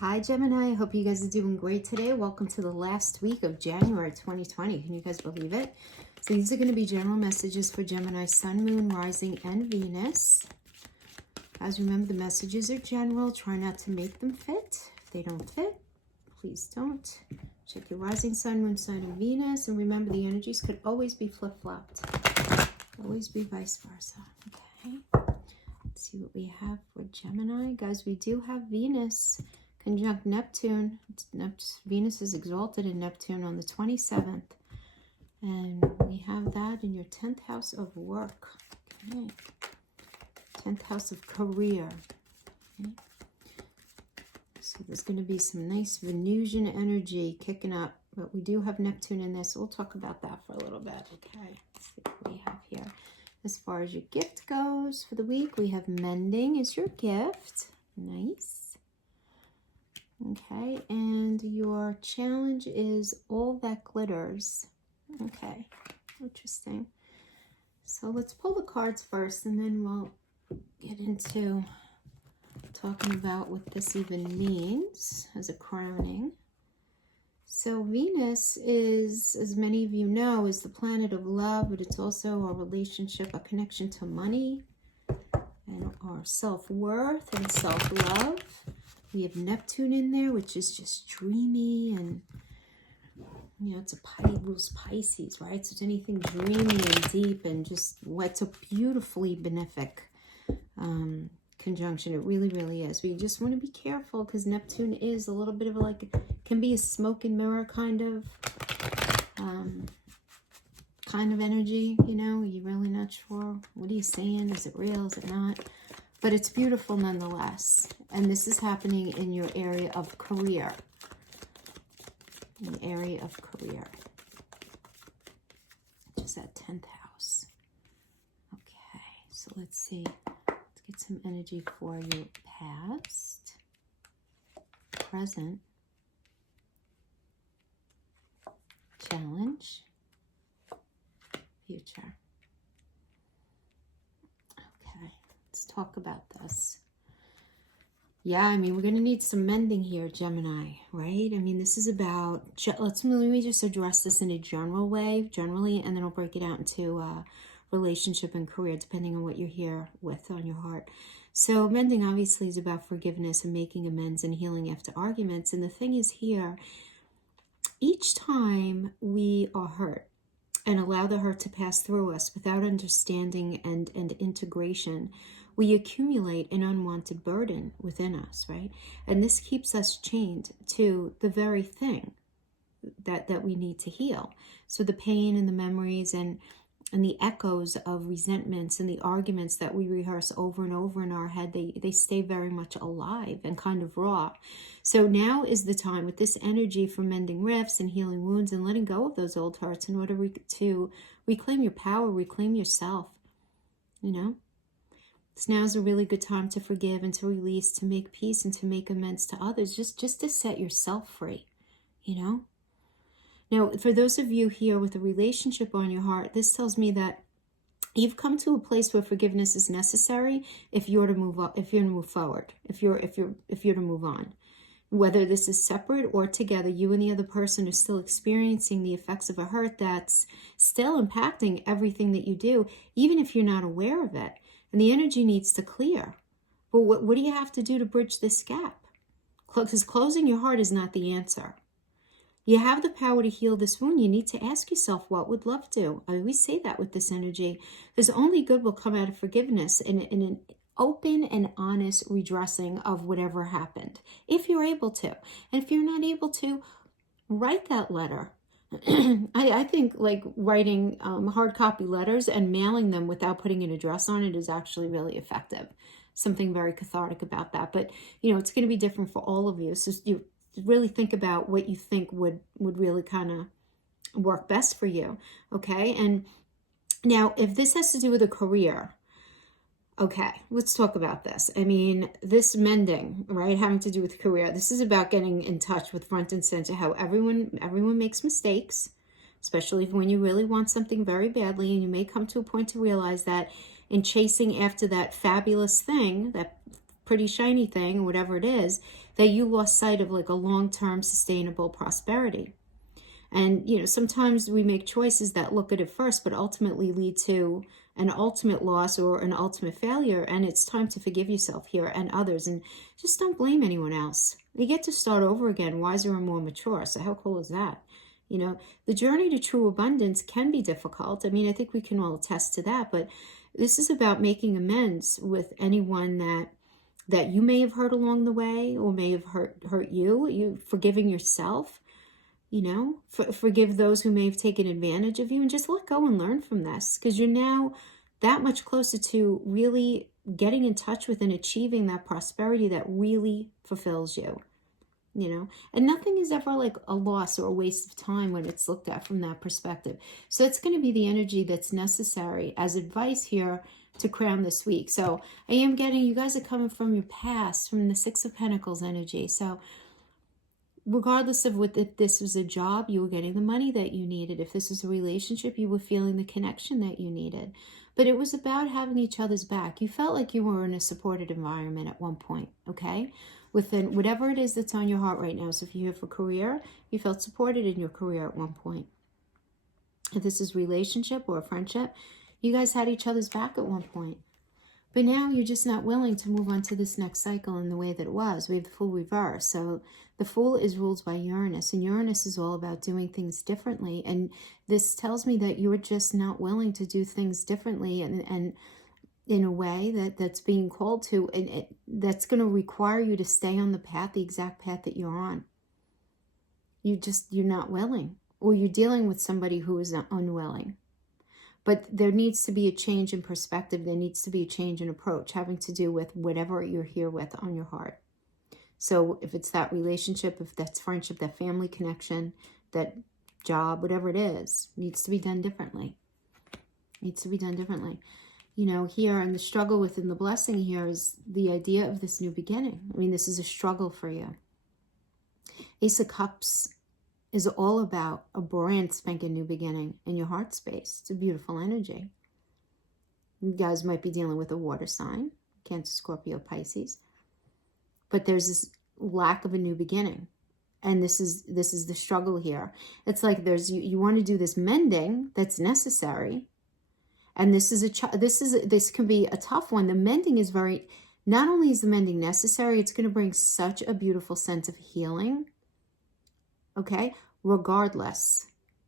Hi Gemini, I hope you guys are doing great today. Welcome to the last week of January 2020. Can you guys believe it? So these are going to be general messages for Gemini, Sun, Moon, Rising, and Venus. Guys, remember the messages are general. Try not to make them fit. If they don't fit, please don't. Check your Rising, Sun, Moon, Sun, and Venus. And remember the energies could always be flip-flopped. Always be vice versa. Okay. Let's see what we have for Gemini. Guys, we do have Venus conjunct Neptune. Venus is exalted in Neptune on the 27th. And we have that in your 10th house of work. Okay. 10th house of career. Okay. So there's going to be some nice Venusian energy kicking up. But we do have Neptune in this. So we'll talk about that for a little bit. Okay. Let's see what we have here. As far as your gift goes for the week, we have mending is your gift. Nice. Okay, and your challenge is all that glitters. Okay, interesting. So let's pull the cards first, and then we'll get into talking about what this even means as a crowning. So Venus is, as many of you know, is the planet of love, but it's also a relationship, a connection to money, and our self-worth and self-love. We have Neptune in there, which is just dreamy and, you know, it's rules Pisces, right? So it's anything dreamy and deep and just, it's a beautifully benefic conjunction. It really, really is. We just want to be careful because Neptune is a little bit of can be a smoke and mirror kind of energy, you know? You're really not sure. What are you saying? Is it real? Is it not? But it's beautiful nonetheless. And this is happening in your area of career. An area of career. Just that 10th house. Okay, so let's see. Let's get some energy for your past, present, challenge, future. Let's talk about this. Yeah, I mean, we're going to need some mending here, Gemini, right? I mean, this is about, let me just address this in a general way, generally, and then I'll break it out into relationship and career, depending on what you're here with on your heart. So mending obviously is about forgiveness and making amends and healing after arguments. And the thing is here, each time we are hurt and allow the hurt to pass through us without understanding and integration, we accumulate an unwanted burden within us, right? And this keeps us chained to the very thing that we need to heal. So the pain and the memories and the echoes of resentments and the arguments that we rehearse over and over in our head, they stay very much alive and kind of raw. So now is the time with this energy for mending rifts and healing wounds and letting go of those old hurts in order to reclaim your power, reclaim yourself, you know? So now is a really good time to forgive and to release, to make peace and to make amends to others, just to set yourself free, you know? Now, for those of you here with a relationship on your heart, this tells me that you've come to a place where forgiveness is necessary if you're to move up, if you're to move forward, if you're to move on. Whether this is separate or together, you and the other person are still experiencing the effects of a hurt that's still impacting everything that you do, even if you're not aware of it. And the energy needs to clear. But what do you have to do to bridge this gap? Because closing your heart is not the answer. You have the power to heal this wound. You need to ask yourself, what would love do? I always say that with this energy. Because only good will come out of forgiveness in an open and honest redressing of whatever happened, if you're able to. And if you're not able to, write that letter. I think like writing hard copy letters and mailing them without putting an address on it is actually really effective. Something very cathartic about that. But, you know, it's going to be different for all of you. So you really think about what you think would really kind of work best for you. Okay. And now if this has to do with a career, okay, let's talk about this. I mean, this mending, right, having to do with career, this is about getting in touch with front and center, how everyone makes mistakes, especially when you really want something very badly, and you may come to a point to realize that in chasing after that fabulous thing, that pretty shiny thing, whatever it is, that you lost sight of like a long-term sustainable prosperity. And, you know, sometimes we make choices that look good at first, but ultimately lead to an ultimate loss or an ultimate failure. And it's time to forgive yourself here and others. And just don't blame anyone else. You get to start over again, wiser and more mature. So how cool is that? You know, the journey to true abundance can be difficult. I mean, I think we can all attest to that. But this is about making amends with anyone that you may have hurt along the way or may have hurt you. You forgiving yourself. You know, forgive those who may have taken advantage of you, and just let go and learn from this, because you're now that much closer to really getting in touch with and achieving that prosperity that really fulfills you, you know. And nothing is ever like a loss or a waste of time when it's looked at from that perspective. So it's going to be the energy that's necessary as advice here to crown this week. So I am getting, you guys are coming from your past, from the Six of Pentacles energy. So regardless of if this was a job, you were getting the money that you needed. If this was a relationship, you were feeling the connection that you needed. But it was about having each other's back. You felt like you were in a supported environment at one point, okay? Within whatever it is that's on your heart right now. So if you have a career, you felt supported in your career at one point. If this is a relationship or a friendship, you guys had each other's back at one point. But now you're just not willing to move on to this next cycle in the way that it was. We have the Fool reverse. So the Fool is ruled by Uranus, and Uranus is all about doing things differently. And this tells me that you're just not willing to do things differently and in a way that's being called to, and that's going to require you to stay on the path, the exact path that you're on. You're not willing, or you're dealing with somebody who is unwilling. But there needs to be a change in perspective. There needs to be a change in approach having to do with whatever you're here with on your heart. So if it's that relationship, if that's friendship, that family connection, that job, whatever it is, needs to be done differently. Needs to be done differently. You know, here, and the struggle within the blessing here is the idea of this new beginning. I mean, this is a struggle for you. Ace of Cups is all about a brand spanking new beginning in your heart space. It's a beautiful energy. You guys might be dealing with a water sign, Cancer, Scorpio, Pisces. But there's this lack of a new beginning. And this is the struggle here. It's like you want to do this mending that's necessary. And this can be a tough one. The mending is not only is the mending necessary, it's going to bring such a beautiful sense of healing. Okay, regardless.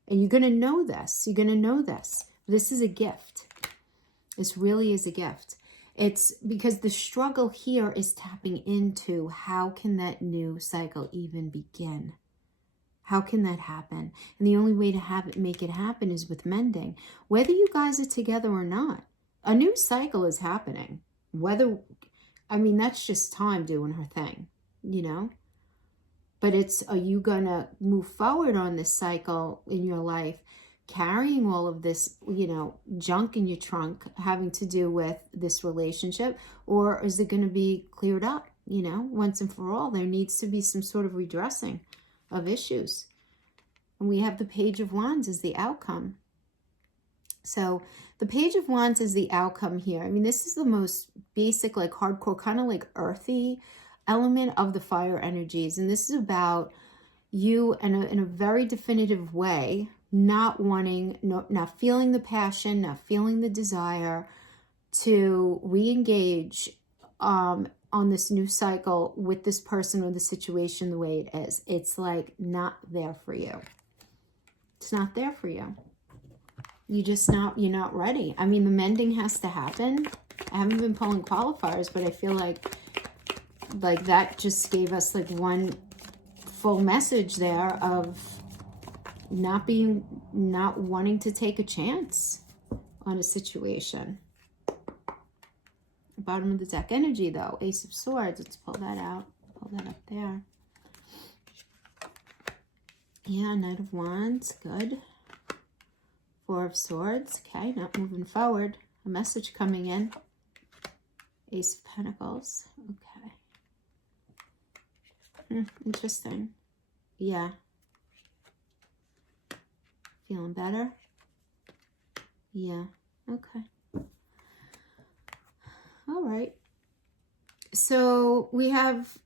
And you're going to know this. You're going to know this. This is a gift. This really is a gift. It's because the struggle here is tapping into how can that new cycle even begin? How can that happen? And the only way to make it happen is with mending. Whether you guys are together or not, a new cycle is happening. That's just time doing her thing, you know? But are you going to move forward on this cycle in your life, carrying all of this, you know, junk in your trunk having to do with this relationship? Or is it going to be cleared up, you know, once and for all? There needs to be some sort of redressing of issues. And we have the Page of Wands as the outcome. So the Page of Wands is the outcome here. I mean, this is the most basic, like hardcore, kind of like earthy element of the fire energies. And this is about you in a very definitive way, not feeling the passion, not feeling the desire to re-engage on this new cycle with this person or the situation the way it is. It's like not there for you. It's not there for you. You're not ready. I mean, the mending has to happen. I haven't been pulling qualifiers, but I feel like that just gave us like one full message there of not wanting to take a chance on a situation. Bottom of the deck energy though, Ace of Swords. Let's pull that out. Pull that up there. Yeah, Knight of Wands, good. Four of Swords, okay, not moving forward. A message coming in. Ace of Pentacles, okay. Interesting. Yeah. Feeling better? Yeah, okay. All right. So we have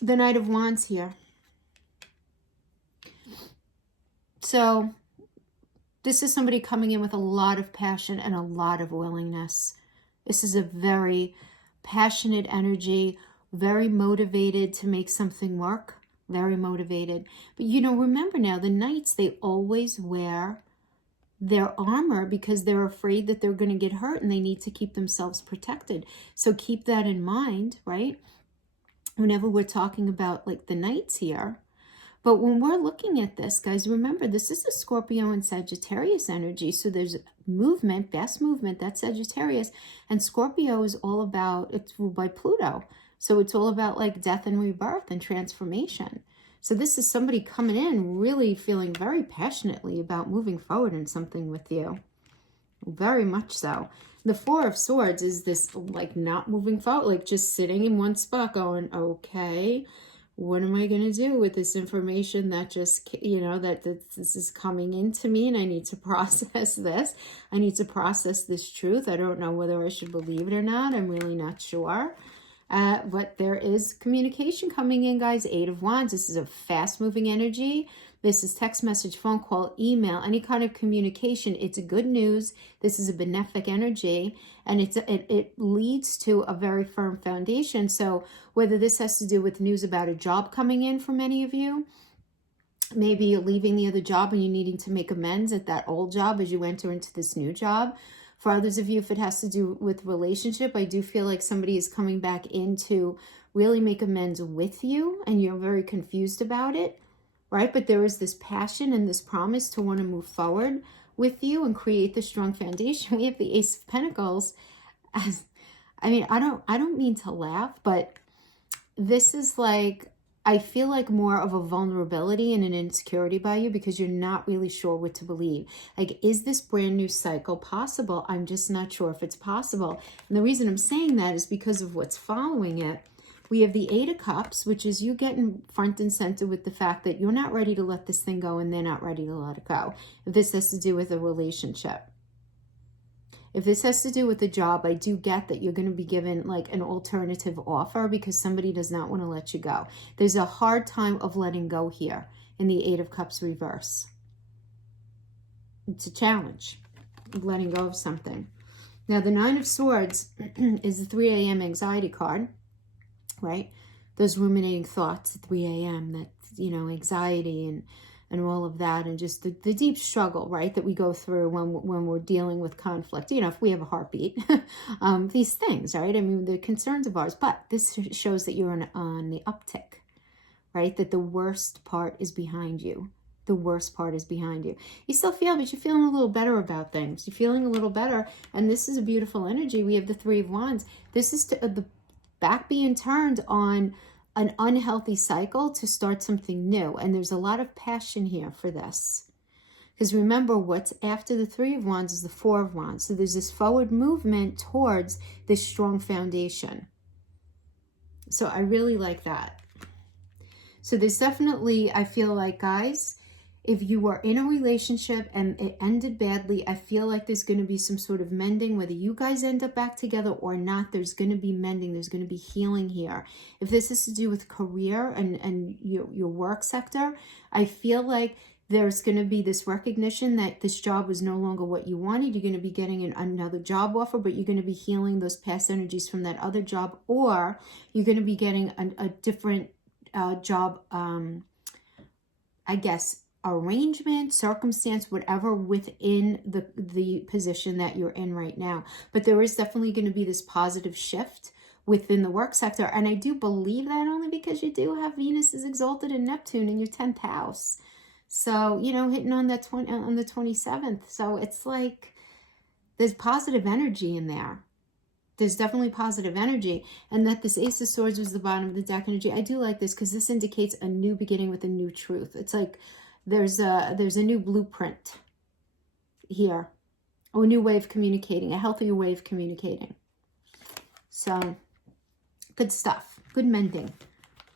the Knight of Wands here. So this is somebody coming in with a lot of passion and a lot of willingness. This is a very passionate energy, very motivated to make something work, very motivated. But you know, remember now, the knights, they always wear their armor because they're afraid that they're going to get hurt and they need to keep themselves protected. So keep that in mind, right? Whenever we're talking about like the knights here. But when we're looking at this, guys, remember, this is a Scorpio and Sagittarius energy. So there's movement, fast movement, that's Sagittarius. And Scorpio is all about, it's ruled by Pluto. So it's all about like death and rebirth and transformation. So this is somebody coming in really feeling very passionately about moving forward in something with you. Very much so. The Four of Swords is this like not moving forward, like just sitting in one spot going, okay, what am I going to do with this information that just, you know, that this is coming into me and I need to process this. I need to process this truth. I don't know whether I should believe it or not. I'm really not sure. But there is communication coming in, guys. Eight of Wands. This is a fast-moving energy. This is text message, phone call, email, any kind of communication. It's good news. This is a benefic energy, and it leads to a very firm foundation. So whether this has to do with news about a job coming in for many of you, maybe you're leaving the other job and you're needing to make amends at that old job as you enter into this new job. For others of you, if it has to do with relationship, I do feel like somebody is coming back in to really make amends with you and you're very confused about it, right? But there is this passion and this promise to want to move forward with you and create the strong foundation. We have the Ace of Pentacles. As, I mean, I don't mean to laugh, but this is like, I feel like more of a vulnerability and an insecurity by you because you're not really sure what to believe. Like, is this brand new cycle possible? I'm just not sure if it's possible. And the reason I'm saying that is because of what's following it. We have the Eight of Cups, which is you getting front and center with the fact that you're not ready to let this thing go and they're not ready to let it go. If this has to do with a relationship. If this has to do with a job, I do get that you're going to be given like an alternative offer because somebody does not want to let you go. There's a hard time of letting go here in the Eight of Cups reverse. It's a challenge, letting go of something. Now, the Nine of Swords is the 3 a.m. anxiety card, right? Those ruminating thoughts at 3 a.m., that, you know, anxiety and all of that, and just the deep struggle, right, that we go through when we're dealing with conflict. You know, if we have a heartbeat, these things, right? I mean, they're concerns of ours, but this shows that you're on the uptick, right? That the worst part is behind you. The worst part is behind you. You still feel, but you're feeling a little better about things. You're feeling a little better, and this is a beautiful energy. We have the Three of Wands. This is the back being turned on an unhealthy cycle to start something new. And there's a lot of passion here for this. Because remember, what's after the Three of Wands is the Four of Wands. So there's this forward movement towards this strong foundation. So I really like that. So there's definitely, I feel like, guys, if you were in a relationship and it ended badly, I feel like there's going to be some sort of mending. Whether you guys end up back together or not, there's going to be mending. There's going to be healing here. If this has to do with career and your work sector, I feel like there's going to be this recognition that this job was no longer what you wanted. You're going to be getting another job offer, but you're going to be healing those past energies from that other job, or you're going to be getting a different job, I guess, arrangement, circumstance, whatever within the position that you're in right now. But there is definitely going to be this positive shift within the work sector. And I do believe that only because you do have Venus is exalted in Neptune in your 10th house. So, you know, hitting on that on the 27th. So it's like there's positive energy in there. There's definitely positive energy. And that this Ace of Swords was the bottom of the deck energy. I do like this because this indicates a new beginning with a new truth. It's like there's a new blueprint here, or a new way of communicating, a healthier way of communicating. So good stuff, good mending.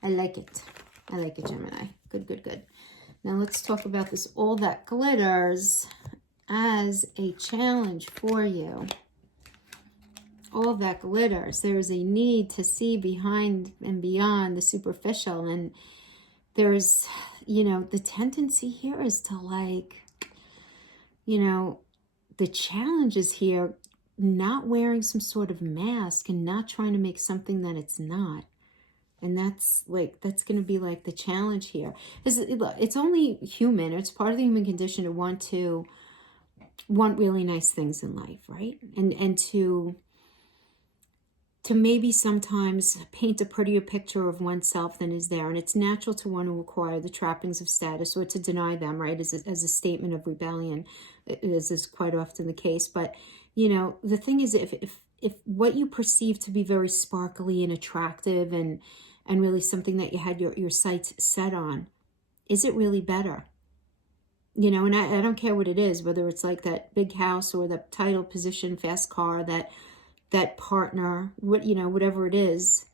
I like it. I like it, Gemini. Good, good, good. Now let's talk about this All That Glitters as a challenge for you. all of that glitters. There is a need to see behind and beyond the superficial. And there's, the tendency here is to like, the challenge is here not wearing some sort of mask and not trying to make something that it's not. And that's going to be like the challenge here. It's only human. It's part of the human condition to want really nice things in life, right? And to maybe sometimes paint a prettier picture of oneself than is there. And it's natural to want to acquire the trappings of status or to deny them, right, as a statement of rebellion, as is quite often the case. But, the thing is, if what you perceive to be very sparkly and attractive and really something that you had your sights set on, is it really better? And I don't care what it is, whether it's like that big house or the title, position, fast car, that partner, whatever it is,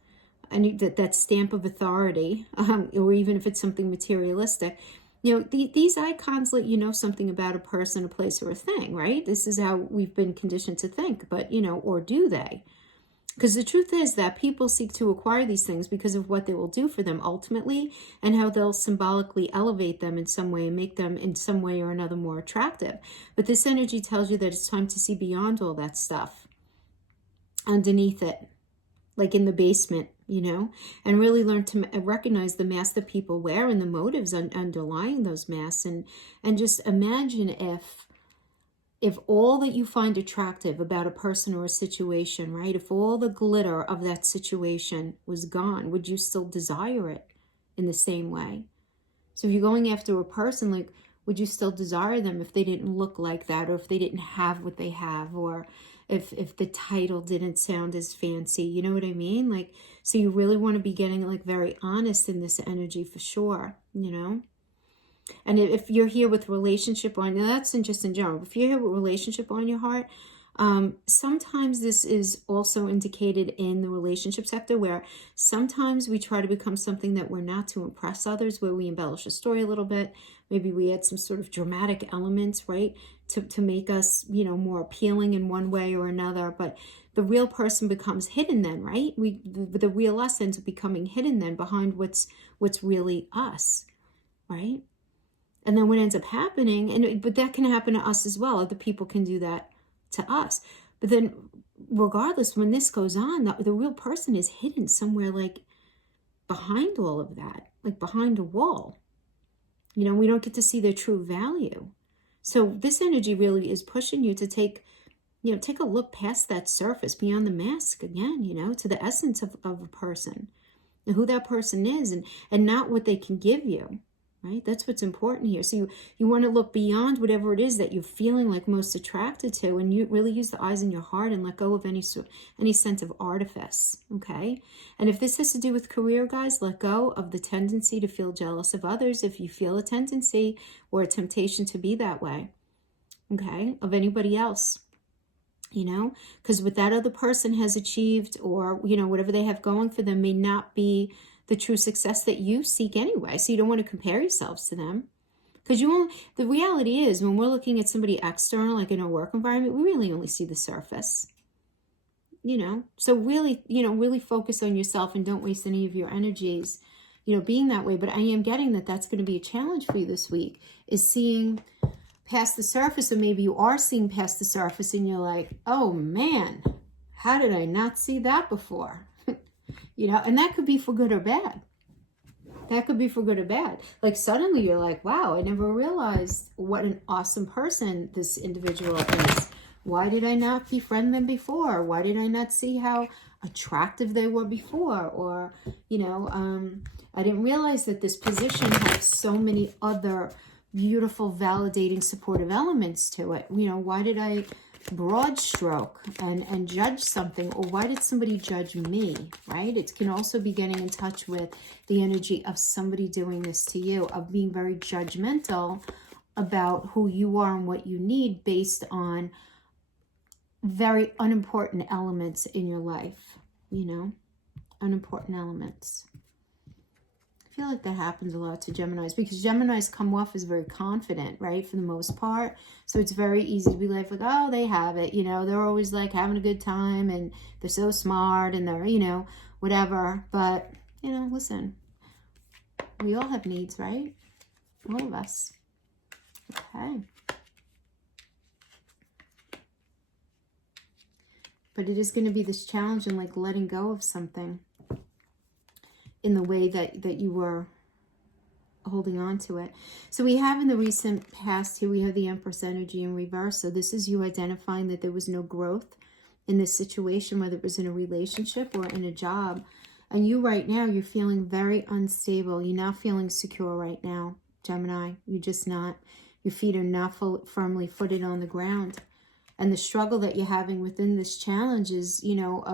and that stamp of authority, or even if it's something materialistic, these icons let you know something about a person, a place, or a thing, right? This is how we've been conditioned to think, but, or do they? Because the truth is that people seek to acquire these things because of what they will do for them ultimately and how they'll symbolically elevate them in some way and make them in some way or another more attractive. But this energy tells you that it's time to see beyond all that stuff, underneath it, like in the basement, and really learn to recognize the masks that people wear and the motives underlying those masks. And just imagine if all that you find attractive about a person or a situation, right, if all the glitter of that situation was gone, would you still desire it in the same way? So if you're going after a person, like, would you still desire them if they didn't look like that, or if they didn't have what they have, or if the title didn't sound as fancy? You know what I mean? Like, so you really want to be getting like very honest in this energy for sure, And if you're here with relationship on, now that's just in general. If you're here with relationship on your heart, sometimes this is also indicated in the relationship sector, where sometimes we try to become something that we're not to impress others, where we embellish a story a little bit. Maybe we add some sort of dramatic elements, right, to make us, more appealing in one way or another. But the real person becomes hidden then, right? The real us ends up becoming hidden then behind what's really us, right? And then what ends up happening, but that can happen to us as well. Other people can do that to us. But then regardless, when this goes on, the real person is hidden somewhere like behind all of that, like behind a wall. We don't get to see their true value. So this energy really is pushing you to take a look past that surface, beyond the mask again, to the essence of a person and who that person is, and not what they can give you. Right? That's what's important here. So you want to look beyond whatever it is that you're feeling like most attracted to, and you really use the eyes in your heart and let go of any sense of artifice, okay? And if this has to do with career, guys, let go of the tendency to feel jealous of others if you feel a tendency or a temptation to be that way, okay, of anybody else. Because what that other person has achieved, or, whatever they have going for them, may not be the true success that you seek anyway. So you don't want to compare yourselves to them, because the reality is, when we're looking at somebody external, like in our work environment, we really only see the surface, so really, really focus on yourself and don't waste any of your energies, being that way. But I am getting that that's going to be a challenge for you this week, is seeing past the surface. Or maybe you are seeing past the surface and you're like, oh man, how did I not see that before? And that could be for good or bad. That could be for good or bad. Like suddenly you're like, wow, I never realized what an awesome person this individual is. Why did I not befriend them before? Why did I not see how attractive they were before? Or, I didn't realize that this position had so many other beautiful, validating, supportive elements to it. Why did I broad stroke and judge something? Or why did somebody judge me, right? It can also be getting in touch with the energy of somebody doing this to you, of being very judgmental about who you are and what you need based on very unimportant elements in your life, unimportant elements. I feel like that happens a lot to Geminis because Geminis come off as very confident, right, for the most part. So it's very easy to be like, oh, they have it, you know, they're always like having a good time and they're so smart and they're, you know, whatever. But, you know, listen, we all have needs, right? All of us. Okay. But it is going to be this challenge in like letting go of something in the way that you were holding on to it. So we have in the recent past here, we have the Empress energy in reverse. So this is you identifying that there was no growth in this situation, whether it was in a relationship or in a job. And you right now, you're feeling very unstable. You're not feeling secure right now, Gemini. You're just not. Your feet are not firmly footed on the ground. And the struggle that you're having within this challenge is, you know,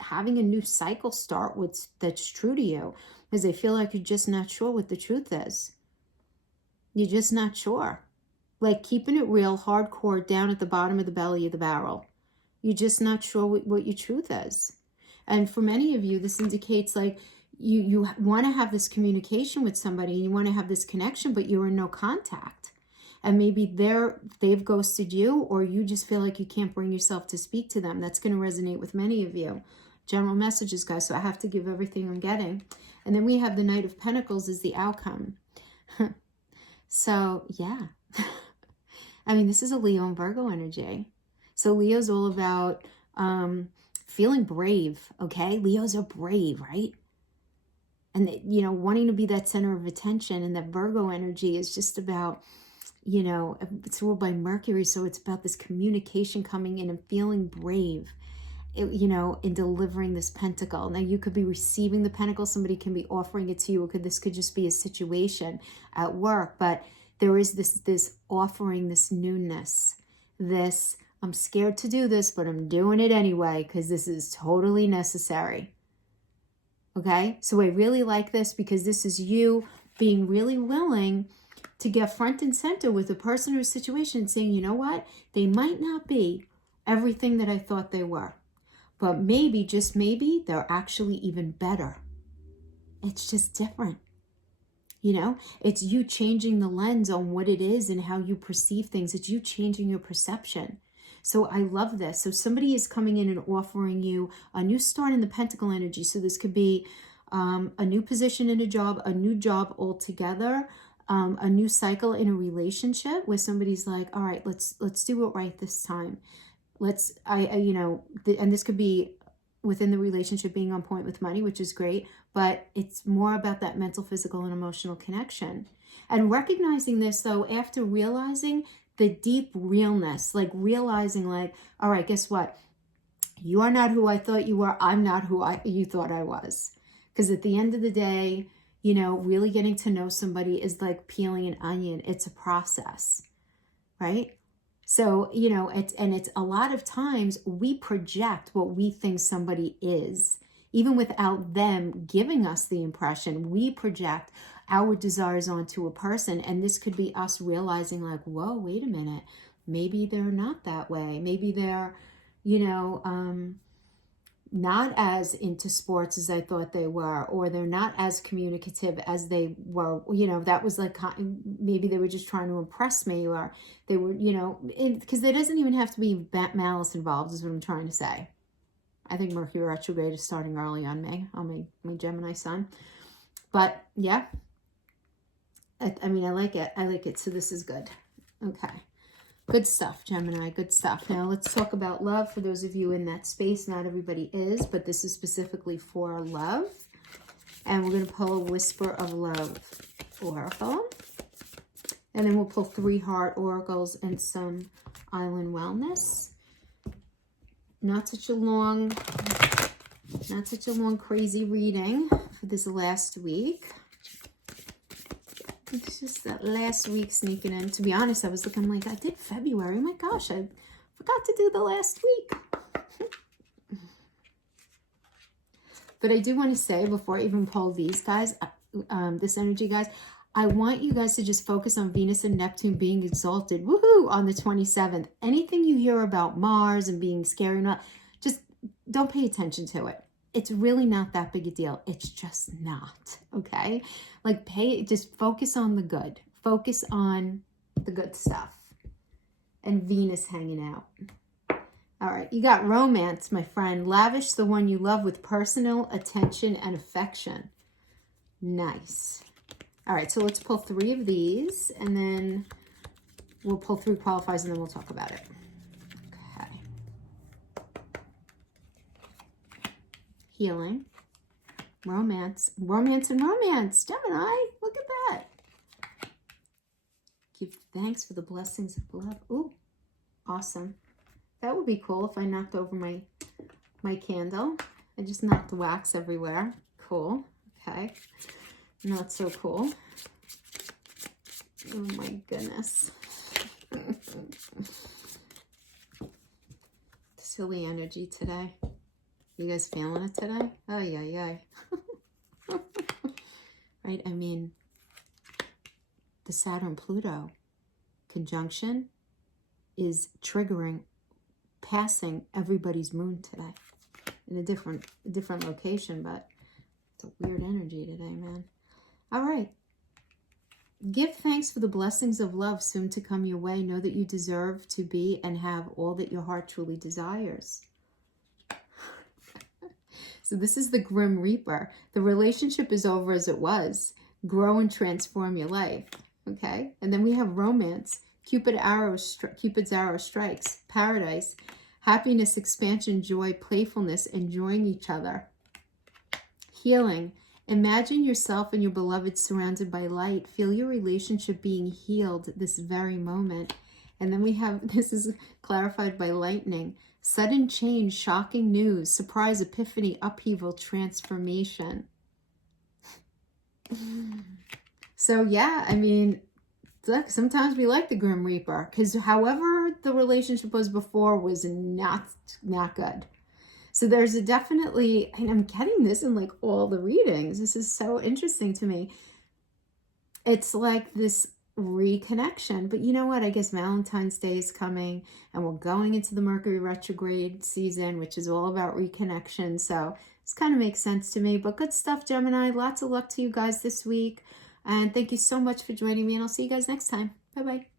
having a new cycle start that's true to you. Because I feel like you're just not sure what the truth is. You're just not sure. Like keeping it real, hardcore, down at the bottom of the belly of the barrel. You're just not sure what your truth is. And for many of you, this indicates like you want to have this communication with somebody. You want to have this connection, but you're in no contact. And maybe they've ghosted you, or you just feel like you can't bring yourself to speak to them. That's going to resonate with many of you. General messages, guys. So I have to give everything I'm getting. And then we have the Knight of Pentacles as the outcome. So, yeah. I mean, this is a Leo and Virgo energy. So Leo's all about feeling brave, okay? Leos are brave, right? And, you know, wanting to be that center of attention. And that Virgo energy is just about, you know, it's ruled by Mercury. So it's about this communication coming in and feeling brave, you know, in delivering this pentacle. Now you could be receiving the pentacle. Somebody can be offering it to you. This could just be a situation at work. But there is this offering, this newness, this, I'm scared to do this, but I'm doing it anyway because this is totally necessary. Okay? So I really like this because this is you being really willing to get front and center with a person or a situation saying, you know what? They might not be everything that I thought they were. But maybe, just maybe, they're actually even better. It's just different. You know, it's you changing the lens on what it is and how you perceive things. It's you changing your perception. So I love this. So somebody is coming in and offering you a new start in the Pentacle energy. So this could be a new position in a job altogether, a new cycle in a relationship where somebody's like, all right, let's do it right this time. You know, and this could be within the relationship being on point with money, which is great, but it's more about that mental, physical, and emotional connection. And recognizing this, though, after realizing the deep realness, like realizing like, all right, guess what? You are not who I thought you were. I'm not who you thought I was. Because at the end of the day, you know, really getting to know somebody is like peeling an onion. It's a process, right? So, you know, it's a lot of times we project what we think somebody is, even without them giving us the impression. We project our desires onto a person. And this could be us realizing like, whoa, wait a minute. Maybe they're not that way. Maybe they're, you know, not as into sports as I thought they were, or they're not as communicative as they were. You know, that was like, maybe they were just trying to impress me, or they were, you know, because there doesn't even have to be malice involved is what I'm trying to say. I think Mercury retrograde is starting early on my Gemini sun. But yeah, I mean, I like it. So this is good. Okay. Good stuff, Gemini. Good stuff. Now let's talk about love for those of you in that space. Not everybody is, but this is specifically for love. And we're going to pull a Whisper of Love oracle. And then we'll pull 3 heart oracles and some island wellness. Not such a long crazy reading for this last week. It's just that last week sneaking in. To be honest, I was looking like, I did February. Oh my gosh, I forgot to do the last week. But I do want to say, before I even pull these guys, this energy, guys, I want you guys to just focus on Venus and Neptune being exalted, woohoo, on the 27th. Anything you hear about Mars and being scary, just don't pay attention to it. it's really not that big a deal. It's just not, okay? Like just focus on the good. Focus on the good stuff. And Venus hanging out. All right, you got romance, my friend. Lavish the one you love with personal attention and affection. Nice. All right, so let's pull 3 of these, and then we'll pull 3 qualifiers, and then we'll talk about it. Okay. Healing. Romance. Romance and romance. Gemini, look at that. Give thanks for the blessings of love. Ooh, awesome. That would be cool if I knocked over my candle. I just knocked the wax everywhere. Cool. Okay. Not so cool. Oh my goodness. Silly energy today. You guys feeling it today? Oh, yeah. Right? I mean, the Saturn-Pluto conjunction is triggering passing everybody's moon today in a different location, but it's a weird energy today, man. All right. Give thanks for the blessings of love soon to come your way. Know that you deserve to be and have all that your heart truly desires. So this is the Grim Reaper. The relationship is over as it was. Grow and transform your life. Okay? And then we have romance. Cupid's arrow strikes. Paradise. Happiness, expansion, joy, playfulness, enjoying each other. Healing. Imagine yourself and your beloved surrounded by light. Feel your relationship being healed this very moment. And then we have, this is clarified by lightning. Sudden change, shocking news, surprise, epiphany, upheaval, transformation. So yeah, I mean, look, sometimes we like the Grim Reaper because however the relationship was before was not good. So there's a definitely, and I'm getting this in like all the readings. This is so interesting to me. It's like this reconnection. But you know what? I guess Valentine's Day is coming and we're going into the Mercury retrograde season, which is all about reconnection. So this kind of makes sense to me. But good stuff, Gemini. Lots of luck to you guys this week. And thank you so much for joining me. And I'll see you guys next time. Bye-bye.